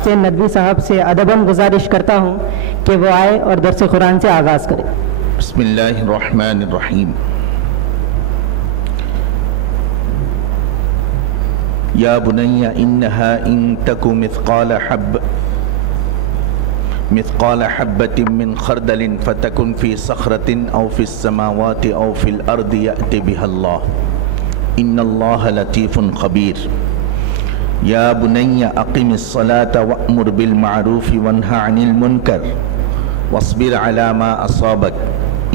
حسین ندوی صاحب سے ادباً گزارش کرتا ہوں کہ وہ آئے اور درس قرآن سے آغاز کرے۔ بسم اللہ الرحمن الرحیم۔ یا بنی انہا ان تک مثقال حبة من خردل فتكن في صخرة أو في السماوات أو في الأرض يأت بها الله إن الله لطيف خبير۔ يا بني أقم الصلاة وأمر بالمعروف وانهى عن المنكر واصبر على ما أصابك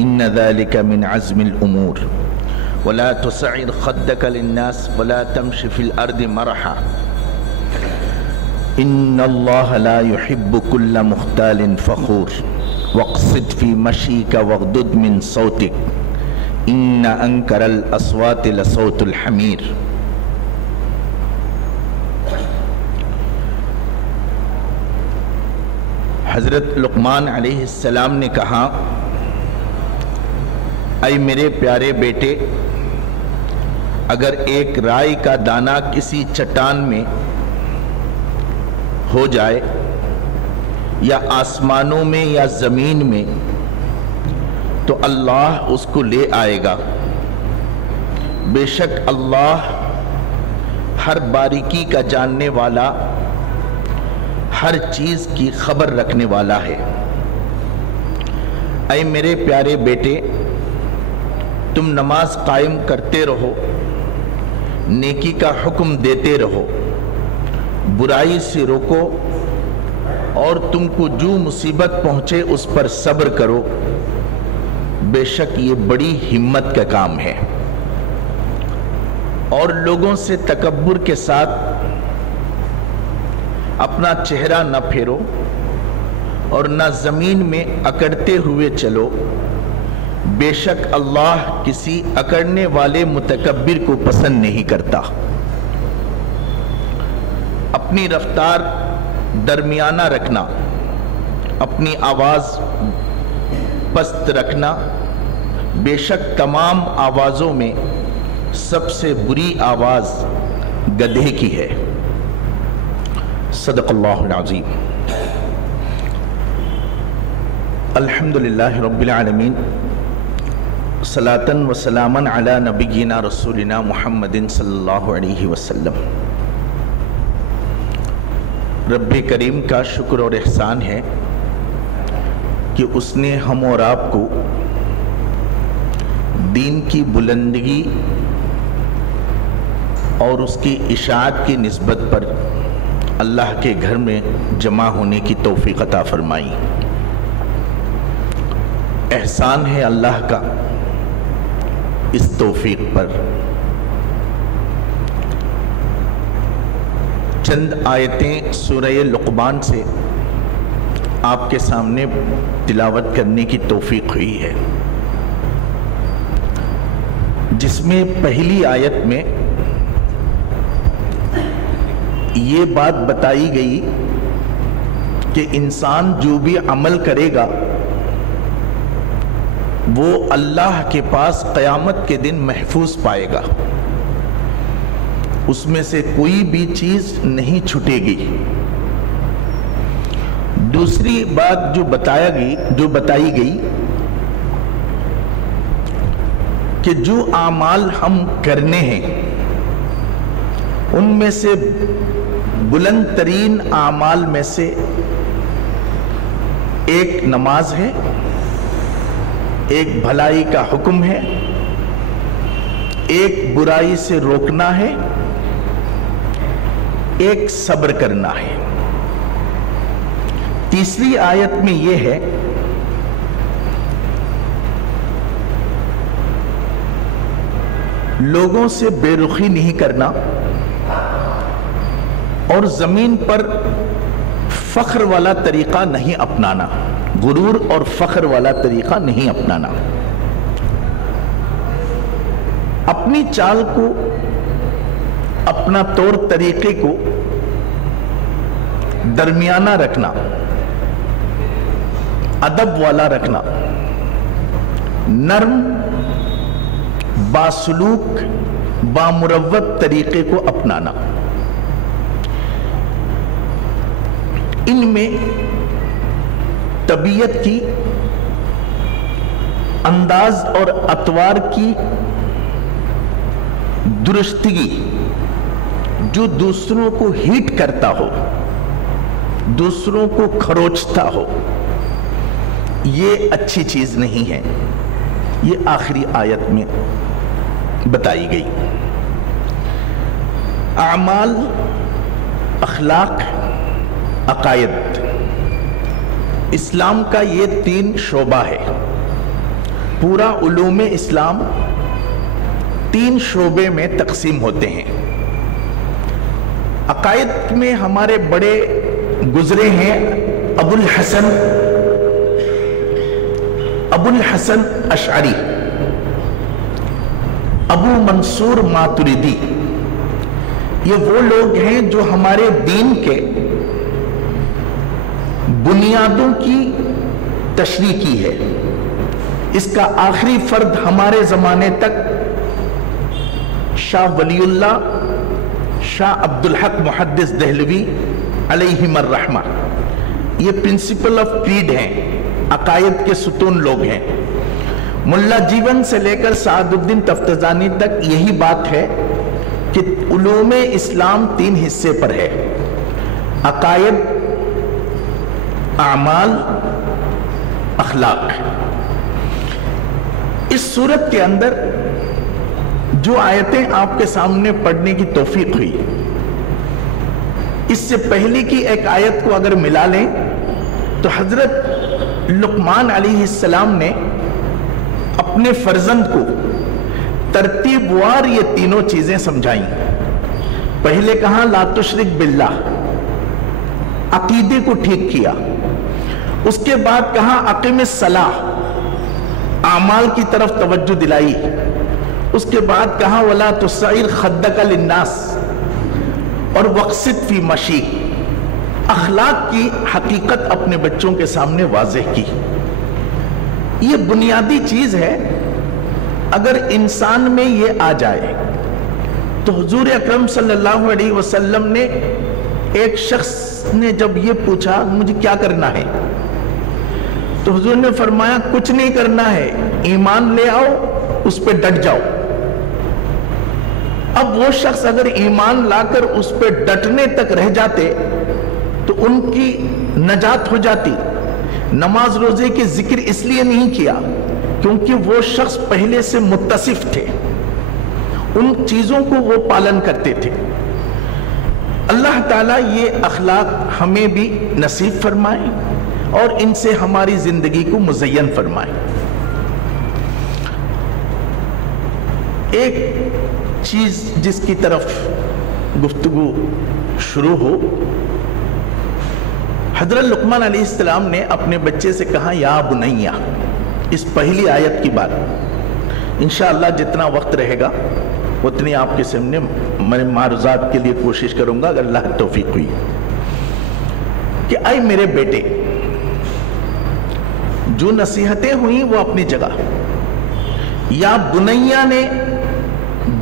إن ذلك من عزم الأمور ولا تسعر خدك للناس ولا تمش في الأرض مرحا إن الله لا يحب كل مختال فخور واقصد في مشيك واغضض من صوتك إن أنكر الأصوات لصوت الحمير۔ حضرت لقمان علیہ السلام نے کہا، اے میرے پیارے بیٹے، اگر ایک رائی کا دانہ کسی چٹان میں ہو جائے یا آسمانوں میں یا زمین میں تو اللہ اس کو لے آئے گا۔ بے شک اللہ ہر باریکی کا جاننے والا، ہر چیز کی خبر رکھنے والا ہے۔ اے میرے پیارے بیٹے، تم نماز قائم کرتے رہو، نیکی کا حکم دیتے رہو، برائی سے روکو، اور تم کو جو مصیبت پہنچے اس پر صبر کرو، بے شک یہ بڑی ہمت کا کام ہے۔ اور لوگوں سے تکبر کے ساتھ اپنا چہرہ نہ پھیرو اور نہ زمین میں اکڑتے ہوئے چلو، بے شک اللہ کسی اکڑنے والے متکبر کو پسند نہیں کرتا۔ اپنی رفتار درمیانہ رکھنا، اپنی آواز پست رکھنا، بے شک تمام آوازوں میں سب سے بری آواز گدھے کی ہے۔ صدق اللہ العظیم۔ الحمدللہ رب العالمین، صلاۃ و سلاما علی نبینا رسولنا محمد صلی اللہ علیہ وسلم۔ رب کریم کا شکر اور احسان ہے کہ اس نے ہم اور آپ کو دین کی بلندگی اور اس کی اشاعت کی نسبت پر اللہ کے گھر میں جمع ہونے کی توفیق عطا فرمائی۔ احسان ہے اللہ کا اس توفیق پر۔ چند آیتیں سورہ لقمان سے آپ کے سامنے تلاوت کرنے کی توفیق ہوئی ہے، جس میں پہلی آیت میں یہ بات بتائی گئی کہ انسان جو بھی عمل کرے گا وہ اللہ کے پاس قیامت کے دن محفوظ پائے گا، اس میں سے کوئی بھی چیز نہیں چھٹے گی۔ دوسری بات جو بتائی گئی کہ جو اعمال ہم کرنے ہیں ان میں سے بلند ترین اعمال میں سے ایک نماز ہے، ایک بھلائی کا حکم ہے، ایک برائی سے روکنا ہے، ایک صبر کرنا ہے۔ تیسری آیت میں یہ ہے لوگوں سے بے رخی نہیں کرنا اور زمین پر فخر والا طریقہ نہیں اپنانا، غرور اور فخر والا طریقہ نہیں اپنانا، اپنی چال کو، اپنا طور طریقے کو درمیانہ رکھنا، ادب والا رکھنا، نرم باسلوک بامروت طریقے کو اپنانا۔ ان میں طبیعت کی انداز اور اطوار کی درستگی جو دوسروں کو ہیٹ کرتا ہو، دوسروں کو کھروچتا ہو، یہ اچھی چیز نہیں ہے. یہ آخری آیت میں بتائی گئی. اعمال، اخلاق، عقائد، اسلام کا یہ 3 شعبہ ہے. پورا علوم اسلام 3 شعبے میں تقسیم ہوتے ہیں. عقائد میں ہمارے بڑے گزرے ہیں ابو الحسن اشعری، ابو منصور ماتریدی. یہ وہ لوگ ہیں جو ہمارے دین کے بنیادوں کی تشریح کی ہے. اس کا آخری فرد ہمارے زمانے تک شاہ ولی اللہ، شاہ عبدالحق محدث دہلوی علیہم الرحمہ، یہ پرنسپل آف کریڈ ہیں، عقائد کے ستون لوگ ہیں. ملا جیون سے لے کر سعد الدین تفتزانی تک یہی بات ہے کہ علوم اسلام 3 حصے پر ہے: عقائد، اعمال، اخلاق. اس صورت کے اندر جو آیتیں آپ کے سامنے پڑھنے کی توفیق ہوئی، اس سے پہلے کی ایک آیت کو اگر ملا لیں تو حضرت لقمان علیہ السلام نے اپنے فرزند کو ترتیب وار یہ تینوں چیزیں سمجھائیں. پہلے کہا لا تشرک باللہ، عقیدے کو ٹھیک کیا. اس کے بعد کہا اقیم الصلاۃ، اعمال کی طرف توجہ دلائی. اس کے بعد کہا ولا تصعر خدک للناس، اور وقصد فی مشیک، اخلاق کی حقیقت اپنے بچوں کے سامنے واضح کی. یہ بنیادی چیز ہے. اگر انسان میں یہ آ جائے تو حضور اکرم صلی اللہ علیہ وسلم نے، ایک شخص نے جب یہ پوچھا مجھے کیا کرنا ہے، تو حضور نے فرمایا کچھ نہیں کرنا ہے، ایمان لے آؤ، اس پہ ڈٹ جاؤ. اب وہ شخص اگر ایمان لا کر اس پہ ڈٹنے تک رہ جاتے تو ان کی نجات ہو جاتی. نماز روزے کے ذکر اس لیے نہیں کیا کیونکہ وہ شخص پہلے سے متصف تھے، ان چیزوں کو وہ پالن کرتے تھے. اللہ تعالیٰ یہ اخلاق ہمیں بھی نصیب فرمائے اور ان سے ہماری زندگی کو مزین فرمائے. ایک چیز جس کی طرف گفتگو شروع ہو، حضرت لقمان علیہ السلام نے اپنے بچے سے کہا یا بنیا. اس پہلی آیت کی بات انشاءاللہ جتنا وقت رہے گا اتنی آپ کے سامنے میں معروضات کے لیے کوشش کروں گا اگر اللہ توفیق ہوئی. کہ اے میرے بیٹے، جو نصیحتیں ہوئیں وہ اپنی جگہ، یا بنیا نے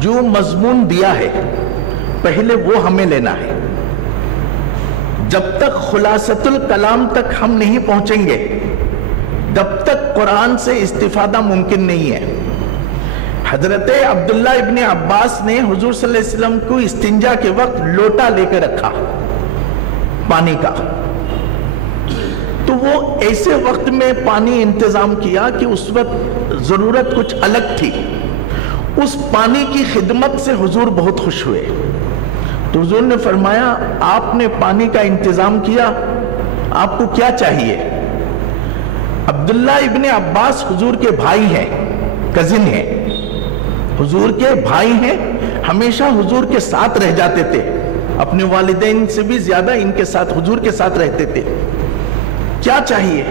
جو مضمون دیا ہے پہلے وہ ہمیں لینا ہے. جب تک خلاصۃ الکلام تک ہم نہیں پہنچیں گے تب تک قرآن سے استفادہ ممکن نہیں ہے. حضرت عبداللہ ابن عباس نے حضور صلی اللہ علیہ وسلم کو استنجا کے وقت لوٹا لے کر رکھا پانی کا، تو وہ ایسے وقت میں پانی انتظام کیا کہ اس وقت ضرورت کچھ الگ تھی. اس پانی کی خدمت سے حضور بہت خوش ہوئے. تو حضور نے فرمایا آپ نے پانی کا انتظام کیا، آپ کو کیا چاہیے؟ عبداللہ ابن عباس حضور کے بھائی ہیں، کزن ہیں، حضور کے بھائی ہیں، ہمیشہ حضور کے ساتھ رہ جاتے تھے، اپنے والدین سے بھی زیادہ ان کے ساتھ، حضور کے ساتھ رہتے تھے. کیا چاہیے؟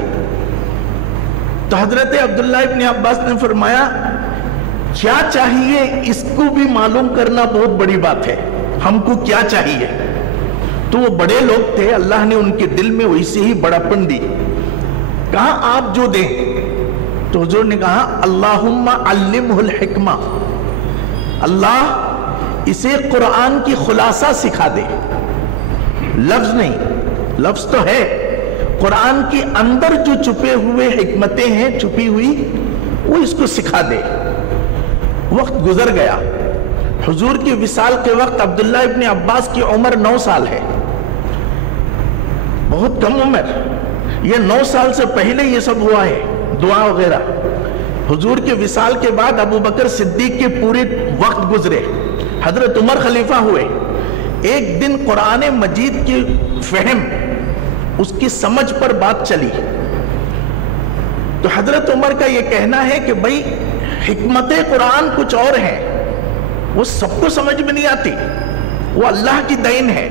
تو حضرت عبداللہ ابن عباس نے فرمایا کیا چاہیے اس کو بھی معلوم کرنا بہت بڑی بات ہے، ہم کو کیا چاہیے. تو وہ بڑے لوگ تھے، اللہ نے ان کے دل میں ویسے ہی بڑاپن دی. کہا آپ جو دیں. تو حضور نے کہا اللہم علمہ الحکمہ، اللہ اسے قرآن کی خلاصہ سکھا دے. لفظ نہیں، لفظ تو ہے، قرآن کے اندر جو چھپے ہوئے حکمتیں ہیں چھپی ہوئی، وہ اس کو سکھا دے۔ وقت گزر گیا، حضور کی وصال کے وقت عبداللہ ابن عباس کی عمر 9 سال ہے، بہت کم عمر، یہ 9 سال سے پہلے یہ سب ہوا ہے، دعا وغیرہ۔ حضور کے وصال کے بعد ابو بکر صدیق کے پورے وقت گزرے، حضرت عمر خلیفہ ہوئے۔ ایک دن قرآن مجید کی فہم، اس کی سمجھ پر بات چلی، تو حضرت عمر کا یہ کہنا ہے کہ بھائی حکمت قرآن کچھ اور ہیں، وہ سب کو سمجھ میں نہیں آتی، وہ اللہ کی دین ہے۔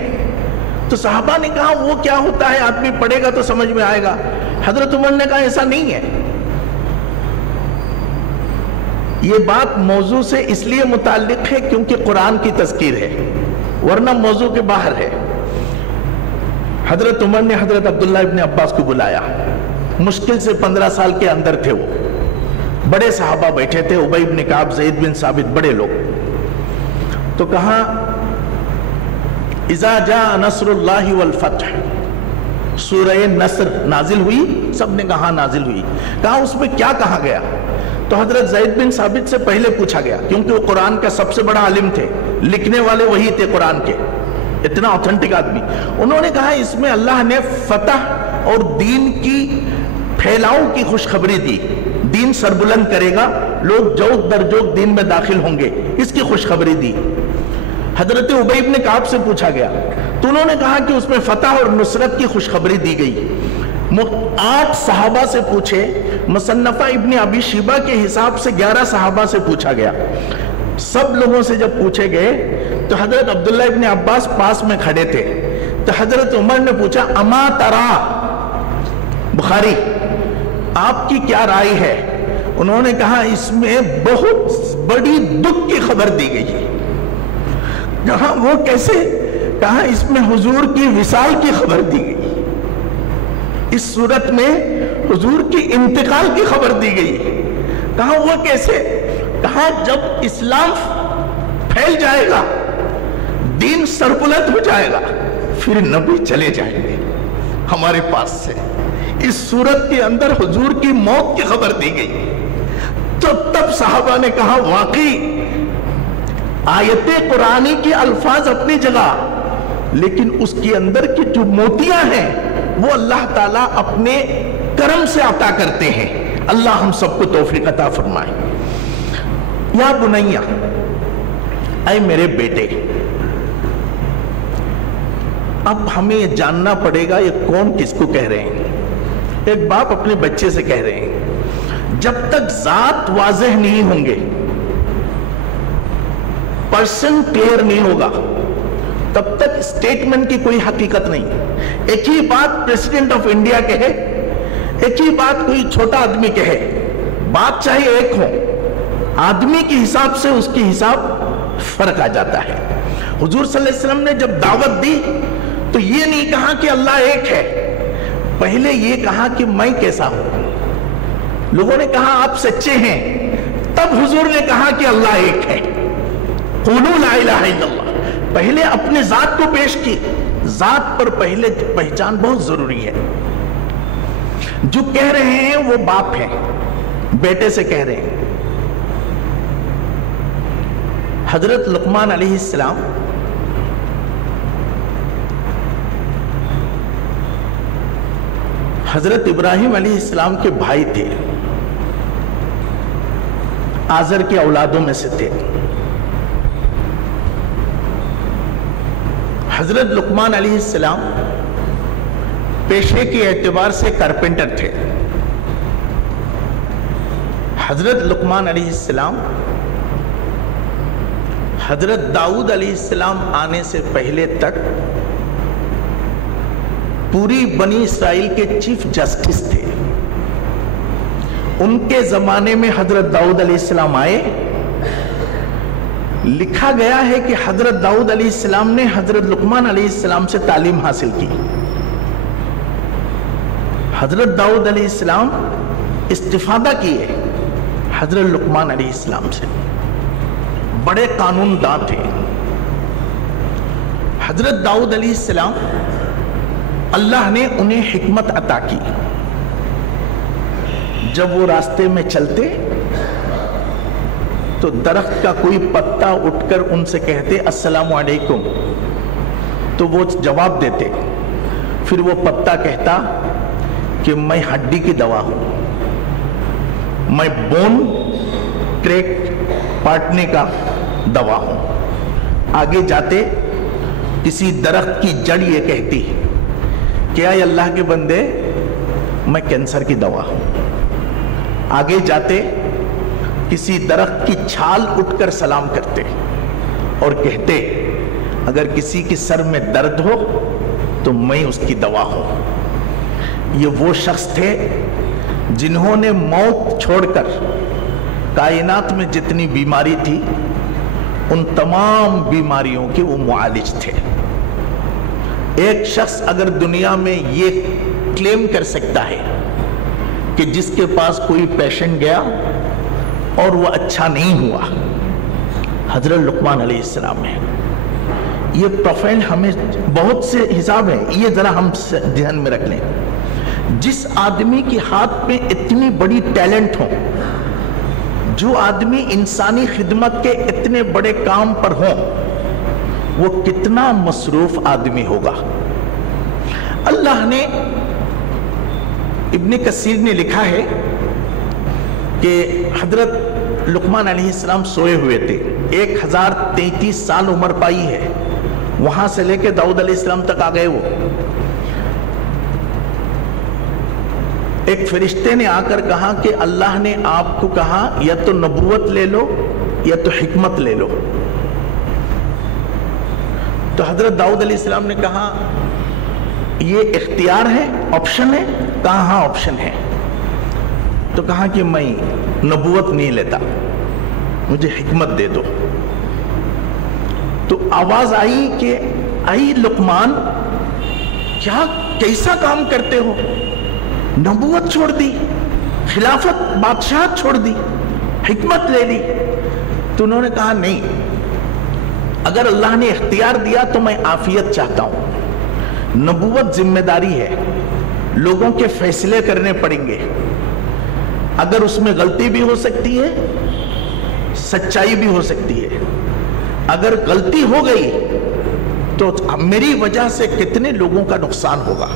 تو صحابہ نے کہا وہ کیا ہوتا ہے، آدمی پڑھے گا تو سمجھ میں آئے گا۔ حضرت عمر نے کہا ایسا نہیں ہے، یہ بات موضوع سے اس لیے متعلق ہے کیونکہ قرآن کی تذکیر ہے، ورنہ موضوع کے باہر ہے۔ حضرت عمر نے حضرت عبداللہ ابن عباس کو بلایا، مشکل سے 15 سال کے اندر تھے وہ، بڑے صحابہ بیٹھے تھے، ابی بن کعب، زید بن ثابت، بڑے لوگ۔ تو کہا اذا جاء نصر اللہ والفتح، سورہ نصر نازل ہوئی؟ سب نے کہا نازل ہوئی۔ کہا اس میں کیا کہا گیا؟ تو حضرت زید بن ثابت سے پہلے پوچھا گیا، کیونکہ وہ قرآن کا سب سے بڑا عالم تھے، لکھنے والے وہی تھے قرآن کے، اتنا اوتھنٹک آدمی۔ انہوں نے کہا اس میں اللہ نے فتح اور دین کی پھیلاؤ کی خوشخبری دی، دین سربلند کرے گا، لوگ جوک در جوک دین میں داخل ہوں گے، اس کی خوشخبری دی۔ حضرت ابی بن کعب سے پوچھا گیا تو انہوں نے کہا کہ اس میں فتح اور نصرت کی خوشخبری دی گئی۔ 8 صحابہ سے پوچھے، مصنفہ ابن ابی شیبہ کے حساب سے 11 صحابہ سے پوچھا گیا۔ سب لوگوں سے جب پوچھے گئے تو حضرت عبداللہ ابن عباس پاس میں کھڑے تھے، تو حضرت عمر نے پوچھا اما ترا، بخاری، آپ کی کیا رائے ہے؟ انہوں نے کہا اس میں بہت بڑی دکھ کی خبر دی گئی۔ کہا وہ کیسے؟ کہا اس میں حضور کی وصال کی خبر دی گئی، اس صورت میں حضور کی انتقال کی خبر دی گئی۔ کہا وہ کیسے؟ کہا جب اسلام پھیل جائے گا، دین سربلند ہو جائے گا، پھر نبی چلے جائیں گے ہمارے پاس سے۔ اس صورت کے اندر حضور کی موت کی خبر دی گئی۔ تو تب صحابہ نے کہا واقعی آیت قرآنی کے الفاظ اپنی جگہ، لیکن اس کے اندر کی جو موتیاں ہیں وہ اللہ تعالیٰ اپنے کرم سے عطا کرتے ہیں۔ اللہ ہم سب کو توفیق عطا فرمائے۔ یا بنیا، اے میرے بیٹے، اب ہمیں یہ جاننا پڑے گا یہ کون کس کو کہہ رہے ہیں۔ ایک باپ اپنے بچے سے کہہ رہے ہیں، جب تک ذات واضح نہیں ہوں گے، پرسن کلیئر نہیں ہوگا، تب تک اسٹیٹمنٹ کی کوئی حقیقت نہیں۔ ایک ہی بات پریزیڈنٹ آف انڈیا کہے، ایک ہی بات کوئی چھوٹا آدمی کہے، بات چاہے ایک ہو، آدمی کے حساب سے اس کی حساب فرق آ جاتا ہے۔ حضور صلی اللہ علیہ وسلم نے جب دعوت دی تو یہ نہیں کہا کہ اللہ ایک ہے، پہلے یہ کہا کہ میں کیسا ہوں۔ لوگوں نے کہا آپ سچے ہیں، تب حضور نے کہا کہ اللہ ایک ہے، قولوا لا الہ الا اللہ۔ پہلے اپنے ذات کو پیش کی، ذات پر پہلے پہچان بہت ضروری ہے۔ جو کہہ رہے ہیں وہ باپ ہیں، بیٹے سے کہہ رہے ہیں۔ حضرت لقمان علیہ السلام حضرت ابراہیم علیہ السلام کے بھائی تھے، آزر کی اولادوں میں سے تھے۔ حضرت لقمان علیہ السلام پیشے کے اعتبار سے کارپینٹر تھے۔ حضرت لقمان علیہ السلام حضرت داؤد علیہ السلام آنے سے پہلے تک پوری بنی اسرائیل کے چیف جسٹس تھے۔ ان کے زمانے میں حضرت داؤد علیہ السلام آئے۔ لکھا گیا ہے کہ حضرت داؤد علیہ السلام نے حضرت لقمان علیہ السلام سے تعلیم حاصل کی۔ حضرت داؤد علیہ السلام استفادہ کیے حضرت لقمان علیہ السلام سے، بڑے قانون داں تھے۔ حضرت داؤد علیہ السلام اللہ نے انہیں حکمت عطا کی. جب وہ راستے میں چلتے تو درخت کا کوئی پتا اٹھ کر ان سے کہتے السلام علیکم تو وہ جواب دیتے. پھر وہ پتا کہتا کہ میں ہڈی کی دوا ہوں, میں بون کریک پاٹنے کا دوا ہوں. آگے جاتے کسی درخت کی جڑ یہ کہتی کہ اے اللہ کے بندے میں کینسر کی دوا ہوں. آگے جاتے کسی درخت کی چھال اٹھ کر سلام کرتے اور کہتے اگر کسی کے سر میں درد ہو تو میں اس کی دوا ہوں. یہ وہ شخص تھے جنہوں نے موت چھوڑ کر کائنات میں جتنی بیماری تھی ان تمام بیماریوں کے وہ معالج تھے. ایک شخص اگر دنیا میں یہ کلیم کر سکتا ہے کہ جس کے پاس کوئی پیشنٹ گیا اور وہ اچھا نہیں ہوا, حضرت لقمان علیہ السلام ہے. یہ پروفائل ہمیں بہت سے حساب ہیں, یہ ذرا ہم ذہن میں رکھ لیں. جس آدمی کے ہاتھ میں اتنی بڑی ٹیلنٹ ہو, جو آدمی انسانی خدمت کے اتنے بڑے کام پر ہو, وہ کتنا مصروف آدمی ہوگا. اللہ نے, ابن کثیر نے لکھا ہے کہ حضرت لقمان علیہ السلام سوئے ہوئے تھے, 1033 سال عمر پائی ہے, وہاں سے لے کے داؤد علیہ السلام تک آ گئے. وہ ایک فرشتے نے آ کر کہا کہ اللہ نے آپ کو کہا یا تو نبوت لے لو یا تو حکمت لے لو. تو حضرت داؤد علیہ السلام نے کہا یہ اختیار ہے, آپشن ہے؟ کہا ہاں آپشن ہے. تو کہا کہ میں نبوت نہیں لیتا, مجھے حکمت دے دو. تو آواز آئی کہ آئی لقمان, کیا کیسا کام کرتے ہو, نبوت چھوڑ دی, خلافت بادشاہت چھوڑ دی, حکمت لے لی. تو انہوں نے کہا نہیں, اگر اللہ نے اختیار دیا تو میں عافیت چاہتا ہوں. نبوت ذمہ داری ہے, لوگوں کے فیصلے کرنے پڑیں گے, اگر اس میں غلطی بھی ہو سکتی ہے, سچائی بھی ہو سکتی ہے. اگر غلطی ہو گئی تو میری وجہ سے کتنے لوگوں کا نقصان ہوگا,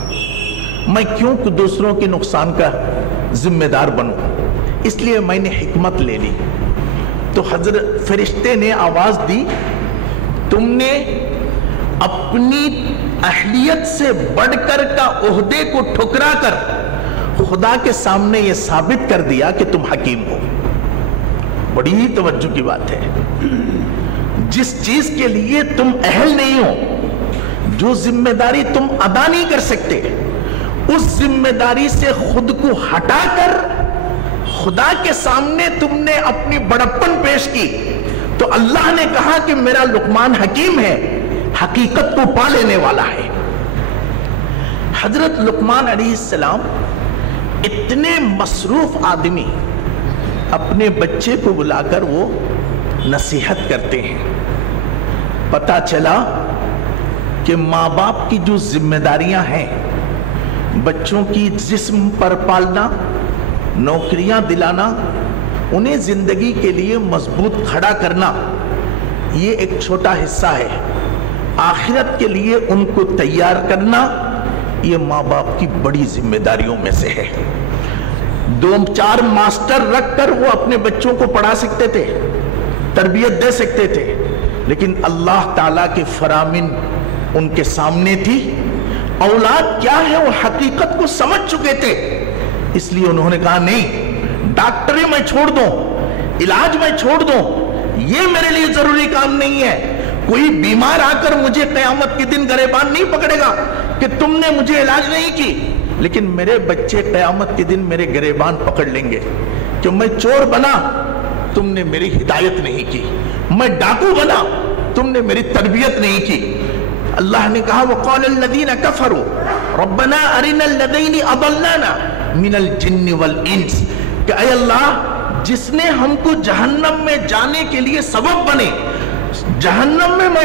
میں کیوں دوسروں کے نقصان کا ذمہ دار بنوں, اس لیے میں نے حکمت لے لی. تو حضرت فرشتے نے آواز دی, تم نے اپنی اہلیت سے بڑھ کر کا عہدے کو ٹھکرا کر خدا کے سامنے یہ ثابت کر دیا کہ تم حکیم ہو. بڑی ہی توجہ کی بات ہے. جس چیز کے لیے تم اہل نہیں ہو, جو ذمہ داری تم ادا نہیں کر سکتے, اس ذمہ داری سے خود کو ہٹا کر خدا کے سامنے تم نے اپنی بڑپن پیش کی, تو اللہ نے کہا کہ میرا لقمان حکیم ہے, حقیقت کو پا لینے والا ہے. حضرت لقمان علیہ السلام اتنے مصروف آدمی, اپنے بچے کو بلا کر وہ نصیحت کرتے ہیں. پتا چلا کہ ماں باپ کی جو ذمہ داریاں ہیں, بچوں کی جسم پر پالنا, نوکریاں دلانا, انہیں زندگی کے لیے مضبوط کھڑا کرنا, یہ ایک چھوٹا حصہ ہے. آخرت کے لیے ان کو تیار کرنا, یہ ماں باپ کی بڑی ذمہ داریوں میں سے ہے. 2-4 ماسٹر رکھ کر وہ اپنے بچوں کو پڑھا سکتے تھے, تربیت دے سکتے تھے, لیکن اللہ تعالیٰ کے فرامین ان کے سامنے تھی. اولاد کیا ہے وہ حقیقت کو سمجھ چکے تھے, اس لیے انہوں نے کہا نہیں, ڈاکٹری میں چھوڑ دو, علاج میں چھوڑ دو, یہ میرے لیے ضروری کام نہیں ہے. کوئی بیمار آ کر مجھے قیامت کے دن گریبان نہیں پکڑے گا کہ تم نے مجھے علاج نہیں کی, لیکن میرے بچے قیامت کے دن میرے گریبان پکڑ لیں گے کہ میں چور بنا, تم نے میری ہدایت نہیں کی, میں ڈاکو بنا, تم نے میری تربیت نہیں کی. اللہ نے کہا وَقَالَ الَّذِينَ كَفَرُوا رَبَّنَا أَرِنَا الَّذَيْنِ أَضَلَّانَا مِنَ الْجِنِّ وَالْإِنسِ, کہ اے اللہ جس نے ہم کو جہنم میں جانے کے لیے سبب بنے, جہنم میں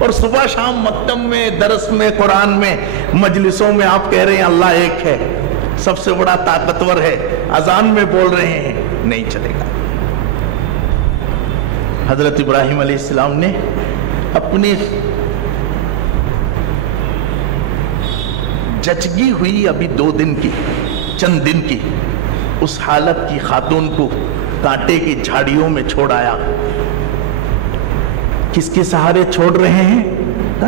اور صبح شام مکتب میں، درس میں، قرآن میں، مجلسوں میں آپ کہہ رہے ہیں اللہ ایک ہے، سب سے بڑا طاقتور ہے، اذان میں بول رہے ہیں، نہیں چلے گا۔ حضرت ابراہیم علیہ السلام نے اپنی جچگی ہوئی ابھی 2 دن کی، چند دن کی، اس حالت کی خاتون کو کانٹے کی جھاڑیوں میں چھوڑ آیا۔ کس کے سہارے چھوڑ رہے ہیں؟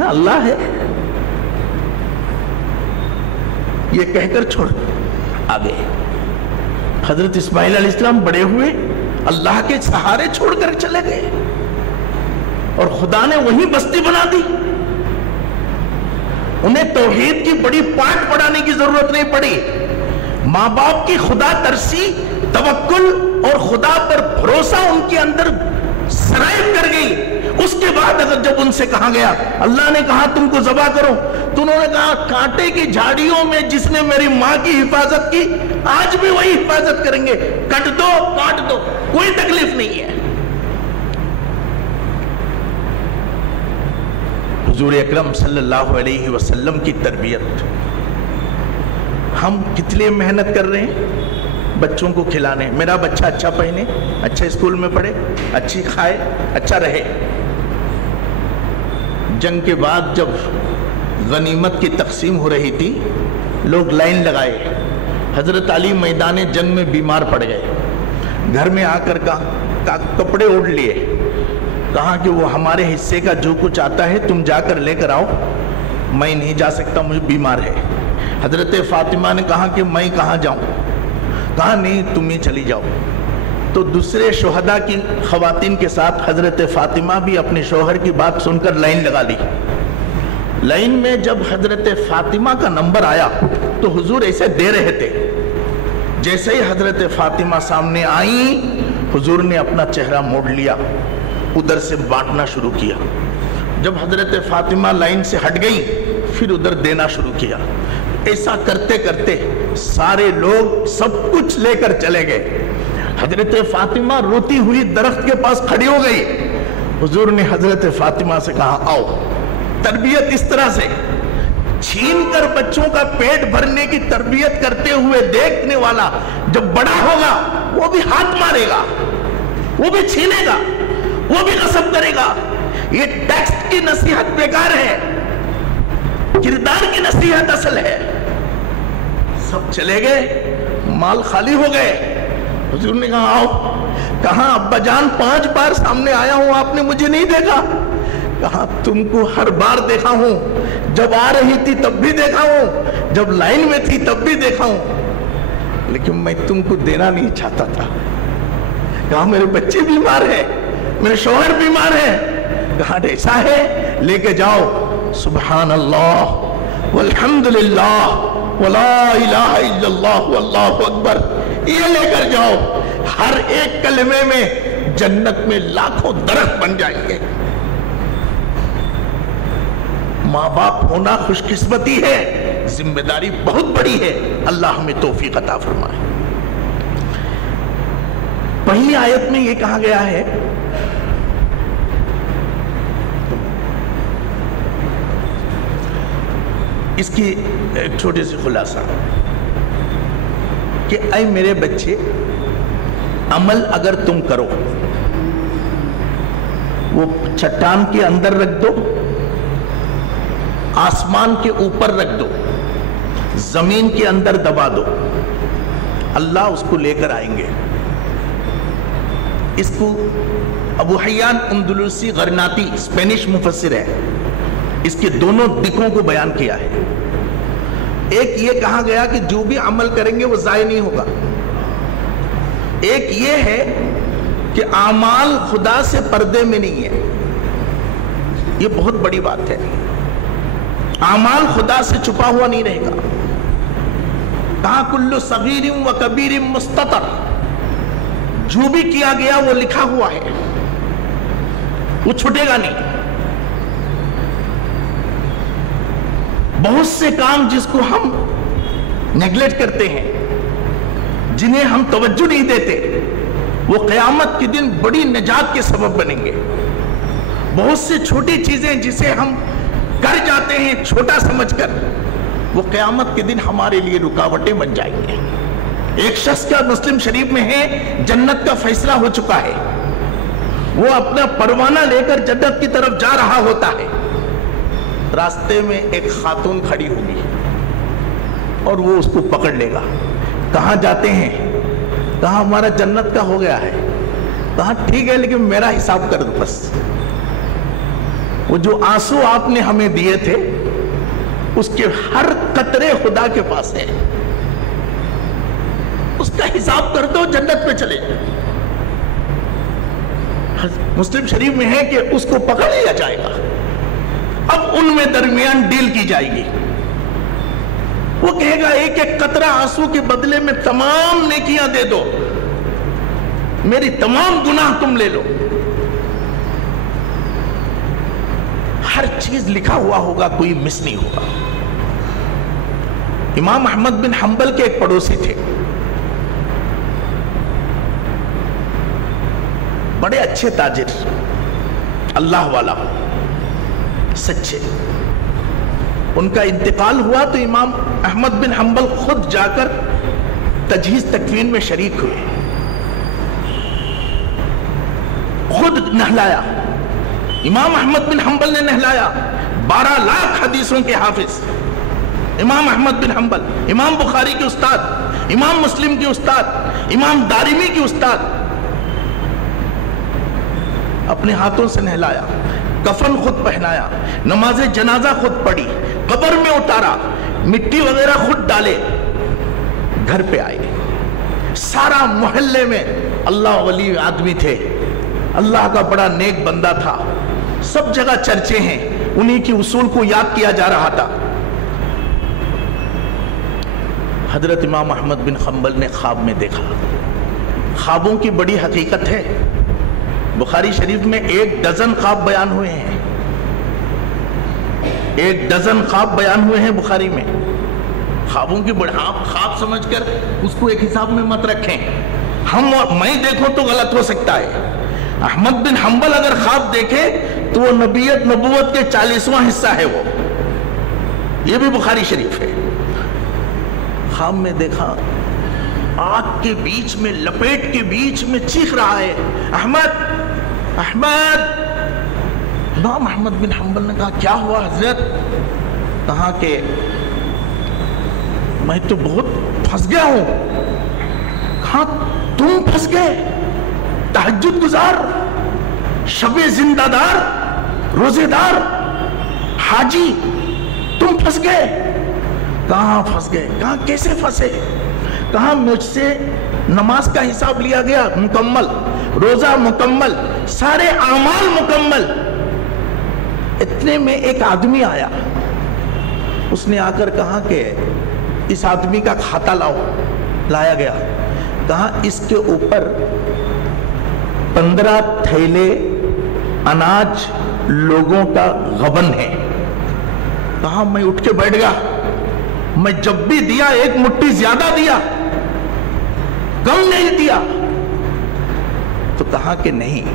اللہ ہے، یہ کہہ کر چھوڑ آگے۔ حضرت اسماعیل علیہ السلام بڑے ہوئے، اللہ کے سہارے چھوڑ کر چلے گئے، اور خدا نے وہی بستی بنا دی۔ انہیں توحید کی بڑی پاٹ پڑھانے کی ضرورت نہیں پڑی۔ ماں باپ کی خدا ترسی، توکل اور خدا پر بھروسہ ان کے اندر سرائب کر گئی۔ اس کے بعد اگر جب ان سے کہا گیا، اللہ نے کہا تم کو ذبح کرو، تو انہوں نے کہا کانٹے کی جھاڑیوں میں جس نے میری ماں کی حفاظت کی، آج بھی وہی حفاظت کریں گے، کٹ دو کاٹ دو، کوئی تکلیف نہیں ہے۔ حضور اکرم صلی اللہ علیہ وسلم کی تربیت، ہم کتنے محنت کر رہے ہیں بچوں کو کھلانے، میرا بچہ اچھا پہنے، اچھا اسکول میں پڑھے، اچھی کھائے، اچھا رہے۔ جنگ کے بعد جب غنیمت کی تقسیم ہو رہی تھی، لوگ لائن لگائے، حضرت علی میدان جنگ میں بیمار پڑ گئے، گھر میں آ کر کپڑے اوڑھ لیے، کہا کہ وہ ہمارے حصے کا جو کچھ آتا ہے تم جا کر لے کر آؤ، میں نہیں جا سکتا، مجھے بیمار ہے۔ حضرت فاطمہ نے کہا کہ میں کہاں جاؤں؟ کہا نہیں تم ہی چلی جاؤ۔ تو دوسرے شہداء کی خواتین کے ساتھ حضرت فاطمہ بھی اپنے شوہر کی بات سن کر لائن لگا لی۔ لائن میں جب حضرت فاطمہ کا نمبر آیا تو حضور ایسے دے رہے تھے، جیسے ہی حضرت فاطمہ سامنے آئیں، حضور نے اپنا چہرہ موڑ لیا، ادھر سے بانٹنا شروع کیا۔ جب حضرت فاطمہ لائن سے ہٹ گئی، پھر ادھر دینا شروع کیا۔ ایسا کرتے کرتے سارے لوگ سب کچھ لے کر چلے گئے۔ حضرت فاطمہ روتی ہوئی درخت کے پاس کھڑی ہو گئی۔ حضور نے حضرت فاطمہ سے کہا آؤ۔ تربیت اس طرح سے چھین کر بچوں کا پیٹ بھرنے کی تربیت کرتے ہوئے دیکھنے والا جب بڑا ہوگا وہ بھی ہاتھ مارے گا، وہ بھی چھینے گا، وہ بھی غصب کرے گا۔ یہ ٹیکسٹ کی نصیحت بیکار ہے، کردار کی نصیحت اصل ہے۔ سب چلے گئے، مال خالی ہو گئے۔ حضور نے کہا آؤ۔ کہا ابا جان 5 بار سامنے آیا ہوں، آپ نے مجھے نہیں دیکھا؟ کہا تم کو ہر بار دیکھا ہوں، جب آ رہی تھی تب بھی دیکھا ہوں، جب لائن میں تھی تب بھی دیکھا ہوں، لیکن میں تم کو دینا نہیں چاہتا تھا۔ کہا میرے بچے بیمار ہیں، میرے شوہر بیمار ہیں۔ کہا ایسا ہے، لے کے جاؤ، سبحان اللہ والحمدللہ ولا الہ الا اللہ واللہ اکبر، یہ لے کر جاؤ۔ ہر ایک کلمے میں جنت میں لاکھوں درخت بن جائیں گے۔ ماں باپ ہونا خوش قسمتی ہے، ذمہ داری بہت بڑی ہے۔ اللہ ہمیں توفیق عطا فرمائے۔ پہلی آیت میں یہ کہا گیا ہے اس کی ایک چھوٹی سی خلاصہ کہ اے میرے بچے، عمل اگر تم کرو، وہ چٹان کے اندر رکھ دو، آسمان کے اوپر رکھ دو، زمین کے اندر دبا دو، اللہ اس کو لے کر آئیں گے۔ اس کو ابو حیان اندلسی غرناطی اسپینش مفسر ہے، اس کے دونوں دکھوں کو بیان کیا ہے۔ ایک یہ کہا گیا کہ جو بھی عمل کریں گے وہ ضائع نہیں ہوگا۔ ایک یہ ہے کہ اعمال خدا سے پردے میں نہیں ہے، یہ بہت بڑی بات ہے۔ اعمال خدا سے چھپا ہوا نہیں رہے گا۔ کہا کل صغیر و کبیر مستتر، جو بھی کیا گیا وہ لکھا ہوا ہے، وہ چھٹے گا نہیں۔ بہت سے کام جس کو ہم نیگلیکٹ کرتے ہیں، جنہیں ہم توجہ نہیں دیتے، وہ قیامت کے دن بڑی نجات کے سبب بنیں گے۔ بہت سی چھوٹی چیزیں جسے ہم کر جاتے ہیں چھوٹا سمجھ کر، وہ قیامت کے دن ہمارے لیے رکاوٹیں بن جائیں گے۔ ایک شخص کا مسلم شریف میں ہے جنت کا فیصلہ ہو چکا ہے، وہ اپنا پروانہ لے کر جنت کی طرف جا رہا ہوتا ہے، راستے میں ایک خاتون کھڑی ہوگی اور وہ اس کو پکڑ لے گا۔ کہاں جاتے ہیں؟ کہاں ہمارا جنت کا ہو گیا ہے، کہاں ٹھیک ہے لیکن میرا حساب کر دو بس۔ وہ جو آنسو آپ نے ہمیں دیے تھے اس کے ہر قطرے خدا کے پاس ہے، اس کا حساب کر دو، جنت میں چلے۔ مسلم شریف میں ہے کہ اس کو پکڑ لیا جائے گا، اب ان میں درمیان ڈیل کی جائے گی۔ وہ کہے گا ایک ایک قطرہ آنسو کے بدلے میں تمام نیکیاں دے دو، میری تمام گناہ تم لے لو۔ ہر چیز لکھا ہوا ہوگا، کوئی مس نہیں ہوگا۔ امام احمد بن حنبل کے ایک پڑوسی تھے، بڑے اچھے تاجر، اللہ والا، سچے۔ ان کا انتقال ہوا تو امام احمد بن حنبل خود جا کر تجہیز تکفین میں شریک ہوئے، خود نہلایا۔ امام احمد بن حنبل نے نہلایا۔ 12 لاکھ حدیثوں کے حافظ امام احمد بن حنبل، امام بخاری کے استاد، امام مسلم کے استاد، امام دارمی کے استاد، اپنے ہاتھوں سے نہلایا، کفن خود پہنایا، نماز جنازہ خود پڑھی، قبر میں اتارا، مٹی وغیرہ خود ڈالے، گھر پہ آئے۔ سارا محلے میں اللہ ولی آدمی تھے، اللہ کا بڑا نیک بندہ تھا، سب جگہ چرچے ہیں، انہی کی اصول کو یاد کیا جا رہا تھا۔ حضرت امام احمد بن حنبل نے خواب میں دیکھا۔ خوابوں کی بڑی حقیقت ہے، بخاری شریف میں 1 ڈزن خواب بیان ہوئے ہیں، 1 ڈزن خواب بیان ہوئے ہیں بخاری میں۔ خوابوں کی بڑی، آپ خواب سمجھ کر اس کو ایک حساب میں مت رکھیں، ہم اور میں دیکھوں تو غلط ہو سکتا ہے۔ احمد بن حنبل اگر خواب دیکھے تو وہ نبوت کے 40واں حصہ ہے، وہ یہ بھی بخاری شریف ہے۔ خواب میں دیکھا آگ کے بیچ میں، لپیٹ کے بیچ میں چیخ رہا ہے، احمد احمد۔ امام احمد بن حنبل نے کہا کیا ہوا حضرت؟ کہا کہ میں تو بہت پھنس گیا ہوں۔ کہا تم پھنس گئے؟ تہجد گزار، شب زندہ دار، روزے دار، حاجی، تم پھنس گئے؟ کہاں پھنس گئے؟ کہاں کیسے پھنسے؟ کہاں مجھ سے نماز کا حساب لیا گیا مکمل، روزہ مکمل، سارے اعمال مکمل۔ اتنے میں ایک آدمی آیا، اس نے آ کر کہا کہ اس آدمی کا کھاتا لاؤ۔ لایا گیا، کہا اس کے اوپر 15 تھیلے اناج لوگوں کا غبن ہے۔ کہا میں اٹھ کے بیٹھ گیا، میں جب بھی دیا 1 مٹھی زیادہ دیا، کم نہیں دیا۔ تو کہا کہ نہیں،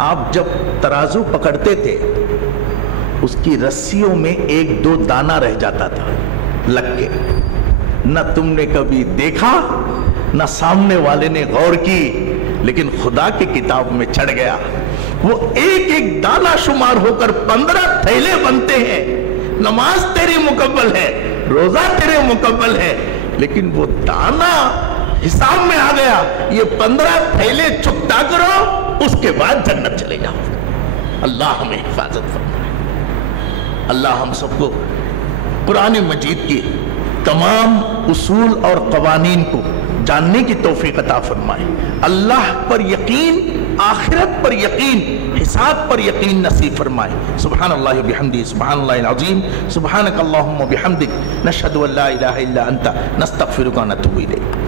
آپ جب ترازو پکڑتے تھے اس کی رسیوں میں 1-2 دانہ رہ جاتا تھا لگ کے، نہ تم نے کبھی دیکھا نہ سامنے والے نے غور کی، لیکن خدا کی کتاب میں چڑھ گیا۔ وہ 1-1 دانہ شمار ہو کر 15 تھیلے بنتے ہیں۔ نماز تیری مکمل ہے، روزہ تیرے مکمل ہے، لیکن وہ دانہ حساب میں آ گیا۔ یہ 15 تھیلے چکتا کرو، اس کے بعد جنت چلے جاؤ۔ اللہ ہمیں حفاظت فرمائے۔ اللہ ہم سب کو قرآن مجید کی تمام اصول اور قوانین کو جاننے کی توفیق عطا فرمائے۔ اللہ پر یقین، آخرت پر یقین، حساب پر یقین نصیب فرمائے۔ سبحان اللہ وبحمدہ، سبحان اللہ العظیم، سبحانک اللہم وبحمدک، نشہد ان لا الہ الا انت، نستغفرک ونتوب الیک۔